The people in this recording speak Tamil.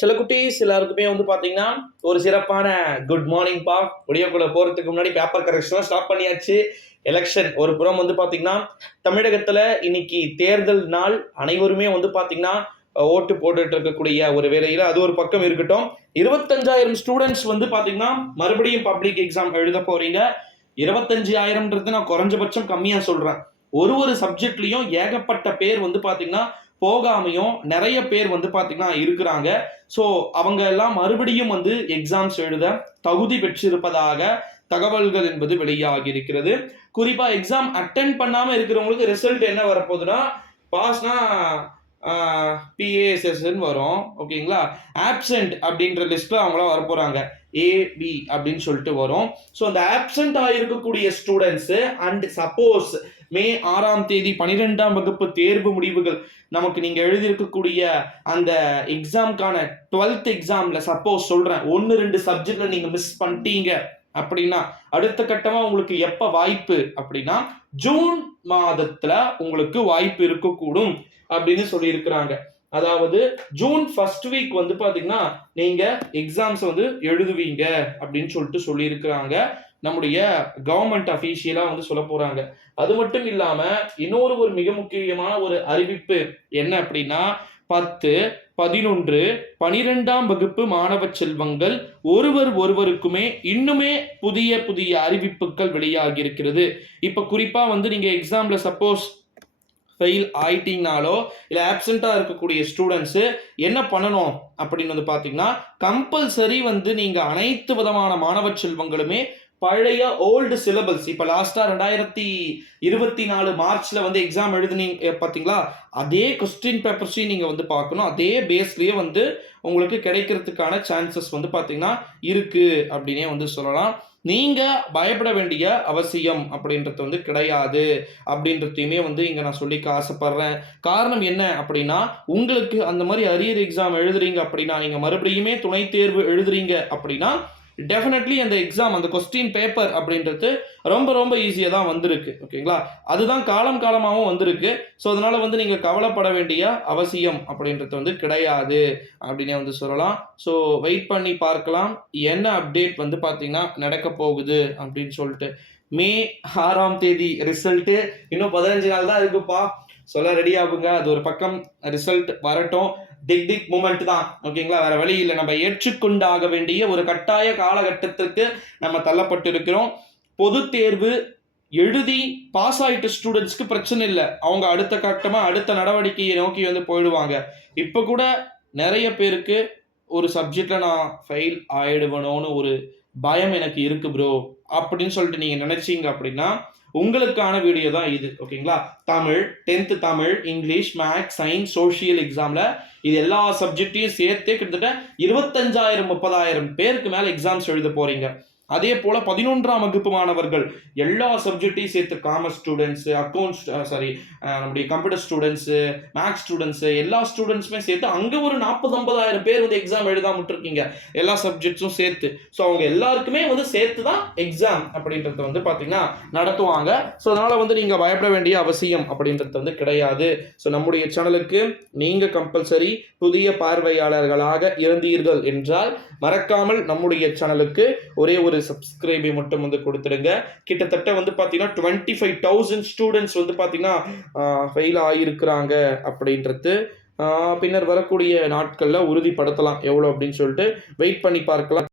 சில குட்டீஸ் எல்லாருக்குமே வந்து பார்த்தீங்கன்னா ஒரு சிறப்பான குட் மார்னிங் பா. போகிறதுக்கு முன்னாடி பேப்பர் கரெக்ஷனாக ஸ்டாப் பண்ணியாச்சு. எலெக்ஷன் ஒரு புறம் வந்து பார்த்தீங்கன்னா தமிழகத்தில் இன்னைக்கு தேர்தல் நாள் அனைவருமே வந்து பார்த்தீங்கன்னா ஓட்டு போட்டுட்டு இருக்கக்கூடிய ஒரு வேலையில் அது ஒரு பக்கம் இருக்கட்டும். இருபத்தஞ்சாயிரம் ஸ்டூடெண்ட்ஸ் வந்து பார்த்தீங்கன்னா மறுபடியும் பப்ளிக் எக்ஸாம் எழுத போகிறீங்க இருபத்தஞ்சு ஆயிரம்ன்றது நான் குறைஞ்சபட்சம் கம்மியாக சொல்கிறேன் ஒரு ஒரு சப்ஜெக்ட்லேயும் ஏகப்பட்ட பேர் வந்து பார்த்தீங்கன்னா போகாமையும் நிறைய பேர் வந்து பார்த்திங்கன்னா இருக்கிறாங்க. ஸோ அவங்க எல்லாம் மறுபடியும் வந்து எக்ஸாம்ஸ் எழுத தகுதி பெற்றிருப்பதாக தகவல்கள் என்பது வெளியாகி இருக்கிறது குறிப்பாக எக்ஸாம் அட்டென்ட் பண்ணாமல் இருக்கிறவங்களுக்கு ரிசல்ட் என்ன வரப்போகுதுன்னா பாஸ்னா பிஏஎஸ்எஸ்ன்னு வரும் ஓகேங்களா? ஆப்சென்ட் அப்படின்ற லிஸ்ட்டில் அவங்களாம் வரப்போகிறாங்க ஏபி அப்படின்னு சொல்லிட்டு வரும். ஸோ அந்த ஆப்சென்ட் ஆகிருக்கக்கூடிய ஸ்டூடெண்ட்ஸு அண்ட் சப்போஸ் மே ஆறாம் தேதி பனிரெண்டாம் வகுப்பு தேர்வு முடிவுகள் நமக்கு நீங்கள் எழுதியிருக்கக்கூடிய அந்த எக்ஸாம்க்கான டுவெல்த் எக்ஸாமில் சப்போஸ் சொல்கிறேன் ஒன்று ரெண்டு சப்ஜெக்டில் நீங்கள் மிஸ் பண்ணிட்டீங்க. அப்படின்னா அடுத்த கட்டமாக உங்களுக்கு எப்போ வாய்ப்பு அப்படின்னா ஜூன் மாதத்தில் உங்களுக்கு வாய்ப்பு இருக்கக்கூடும் அப்படின்னு சொல்லியிருக்கிறாங்க. அதாவது ஜூன் ஃபர்ஸ்ட் வீக் வந்து பார்த்தீங்கன்னா நீங்கள் எக்ஸாம்ஸ் வந்து எழுதுவீங்க அப்படின்னு சொல்லிட்டு சொல்லியிருக்கிறாங்க. நம்முடைய கவர்மெண்ட் அஃபீஷியலாக வந்து சொல்ல போகிறாங்க அது மட்டும் இல்லாமல் இன்னொரு ஒரு மிக முக்கியமான ஒரு அறிவிப்பு என்ன அப்படின்னா பத்து பதினொன்று பனிரெண்டாம் வகுப்பு மாணவ செல்வங்கள் ஒருவர் ஒருவருக்குமே இன்னுமே புதிய புதிய அறிவிப்புகள் வெளியாகி இருக்கிறது இப்போ குறிப்பாக வந்து நீங்கள் எக்ஸாமில் சப்போஸ் ஃபெயில் ஆயிட்டீங்கனாலோ இல்லை ஆப்சண்ட்டாக இருக்கக்கூடிய ஸ்டூடெண்ட்ஸு என்ன பண்ணணும் அப்படின்னு வந்து பார்த்தீங்கன்னா கம்பல்சரி வந்து நீங்கள் அனைத்து விதமான மாணவ செல்வங்களுமே பழைய ஓல்டு சிலபஸ் இப்போ லாஸ்ட்டாக ரெண்டாயிரத்தி இருபத்தி நாலு மார்ச்சில் வந்து எக்ஸாம் எழுதுனீங்க பார்த்தீங்களா அதே கொஸ்டின் பேப்பர்ஸையும் நீங்கள் வந்து பார்க்கணும். அதே பேஸ்லேயே வந்து உங்களுக்கு கிடைக்கிறதுக்கான சான்சஸ் வந்து பார்த்தீங்கன்னா இருக்குது அப்படின்னே வந்து சொல்லலாம். நீங்கள் பயப்பட வேண்டிய அவசியம் அப்படின்றது வந்து கிடையாது அப்படின்றதையுமே வந்து இங்கே நான் சொல்லிக்க ஆசைப்பட்றேன். காரணம் என்ன அப்படின்னா உங்களுக்கு அந்த மாதிரி அரியர் எக்ஸாம் எழுதுறீங்க அப்படின்னா நீங்கள் மறுபடியுமே துணை தேர்வு எழுதுறீங்க அப்படின்னா டெஃபினெட்லி அந்த எக்ஸாம் அந்த கொஸ்டின் பேப்பர் அப்படின்றது ரொம்ப ரொம்ப ஈஸியாக தான் வந்திருக்கு. ஓகேங்களா? அதுதான் காலம் காலமாகவும் வந்திருக்கு. ஸோ அதனால் வந்து நீங்கள் கவலைப்பட வேண்டிய அவசியம் அப்படின்றது வந்து கிடையாது அப்படின்னே வந்து சொல்லலாம். ஸோ வெயிட் பண்ணி பார்க்கலாம். என்ன அப்டேட் வந்து பார்த்தீங்கன்னா நடக்க போகுது அப்படின்னு சொல்லிட்டு. மே ஆறாம் தேதி ரிசல்ட்டு இன்னும் பதினஞ்சு நாள் தான் இருக்குப்பா. சொல்ல ரெடி ஆகுங்க. அது ஒரு பக்கம் ரிசல்ட் வரட்டும். திக் திக் மூமெண்ட் தான். ஓகேங்களா வேற வழி இல்லை. நம்ம ஏற்றுக்கொண்டாக வேண்டிய ஒரு கட்டாய காலகட்டத்திற்கு நம்ம தள்ளப்பட்டு இருக்கிறோம் பொது தேர்வு எழுதி பாஸ் ஆகிட்ட ஸ்டூடெண்ட்ஸ்க்கு பிரச்சனை இல்லை. அவங்க அடுத்த கட்டமாக அடுத்த நடவடிக்கையை நோக்கி வந்து போயிடுவாங்க. இப்போ கூட நிறைய பேருக்கு ஒரு சப்ஜெக்டில் நான் ஃபெயில் ஆயிடுவனோன்னு ஒரு பயம் எனக்கு இருக்கு ப்ரோ அப்படின்னு சொல்லிட்டு நீங்க நினைச்சீங்க அப்படின்னா உங்களுக்கான வீடியோ தான் இது ஓகேங்களா Tamil tenth Tamil English maths science social எக்ஸாமில் இது எல்லா சப்ஜெக்டையும் சேர்த்தே கிட்டத்தட்ட இருபத்தஞ்சாயிரம் முப்பதாயிரம் பேருக்கு மேலே எக்ஸாம்ஸ் எழுத போறீங்க. அதே போல பதினொன்றாம் வகுப்பு மாணவர்கள் எல்லா சப்ஜெக்டையும் சேர்த்து காமர்ஸ் ஸ்டூடெண்ட்ஸ் அக்கௌண்ட்ஸ் சாரி நம்முடைய கம்ப்யூட்டர் ஸ்டூடெண்ட்ஸு மேக்ஸ் ஸ்டூடெண்ட்ஸு எல்லா ஸ்டூடெண்ட்ஸுமே சேர்த்து அங்கே ஒரு நாற்பது ஐம்பதாயிரம் பேர் வந்து எக்ஸாம் எழுதாம விட்டுருக்கீங்க. எல்லா சப்ஜெக்ட்ஸும் சேர்த்து. ஸோ அவங்க எல்லாருக்குமே வந்து சேர்த்து தான் எக்ஸாம் அப்படின்றத வந்து பார்த்தீங்கன்னா நடத்துவாங்க. ஸோ அதனால் வந்து நீங்கள் பயப்பட வேண்டிய அவசியம் அப்படின்றது வந்து கிடையாது. ஸோ நம்முடைய சேனலுக்கு நீங்கள் கம்பல்சரி புதிய பார்வையாளர்களாக இருந்தீர்கள் என்றால் மறக்காமல் நம்முடைய சேனலுக்கு ஒரே ஒரு சப்ஸ்கிரைபை மட்டும் வந்து கொடுத்துருங்க கிட்டத்தட்ட வந்து பார்த்தீங்கன்னா டுவெண்ட்டி ஃபைவ் தௌசண்ட் ஸ்டூடெண்ட்ஸ் வந்து பார்த்தீங்கன்னா ஃபெயில் ஆகியிருக்கிறாங்க அப்படின்றது. பின்னர் வரக்கூடிய நாட்களில் உறுதிப்படுத்தலாம். எவ்வளோ அப்படின்னு சொல்லிட்டு வெயிட் பண்ணி பார்க்கலாம்.